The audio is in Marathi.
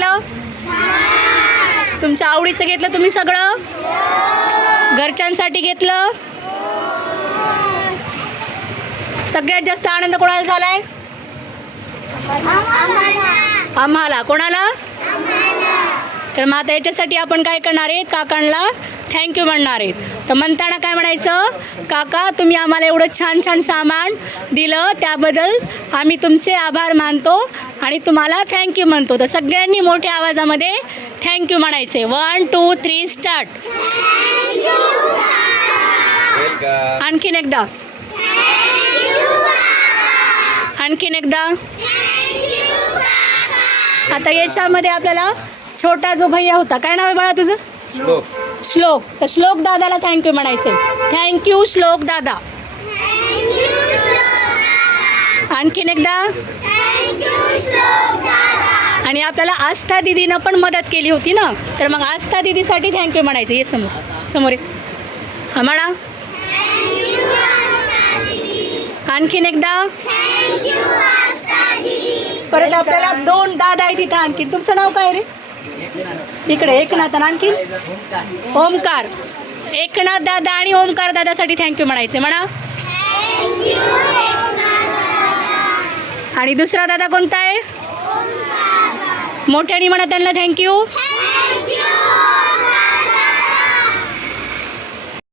घेतलं? तुमच्या आवडीचं घेतलं तुम्ही सगळं? घरच्यांसाठी घेतलं? सगळ्यात जास्त आनंद कोणाला झालाय? आम्हाला. कोणाला? तर मग आता याच्यासाठी आपण काय करणार आहेत? काकांना थँक्यू म्हणणार आहेत. तर म्हणताना काय म्हणायचं? काका, तुम्ही आम्हाला एवढं छान छान सामान दिलं त्याबद्दल आम्ही तुमचे आभार मानतो आणि तुम्हाला थँक्यू म्हणतो. तर सगळ्यांनी मोठ्या आवाजामध्ये थँक्यू म्हणायचे. 1 2 3 स्टार्ट. आणखीन एकदा. आणखीन एकदा. आता याच्यामध्ये आपल्याला छोटा जो भैया होता, काय नाव आहे बाळा तुझं? श्लोक. तर श्लोक दादाला थँक्यू म्हणायचे. थँक्यू श्लोक दादा. आणखीन एकदा. आणि आपल्याला आस्था दीदीनं पण मदत केली होती ना, तर मग आस्था दीदीसाठी थँक्यू म्हणायचं. ये समोर हा म्हणा. आणखीन एकदा. परत आपल्याला 2 दादा आहेत तिथं. आणखीन तुमचं नाव काय रे? इकडे एकनाथ. आणखीन ओमकार. एकनाथ दादा आणि ओमकार दादासाठी थँक्यू म्हणायचे. म्हणा. आणि दुसरा दादा कोणता आहे? मोठ्याने म्हणा त्यांना थँक्यू.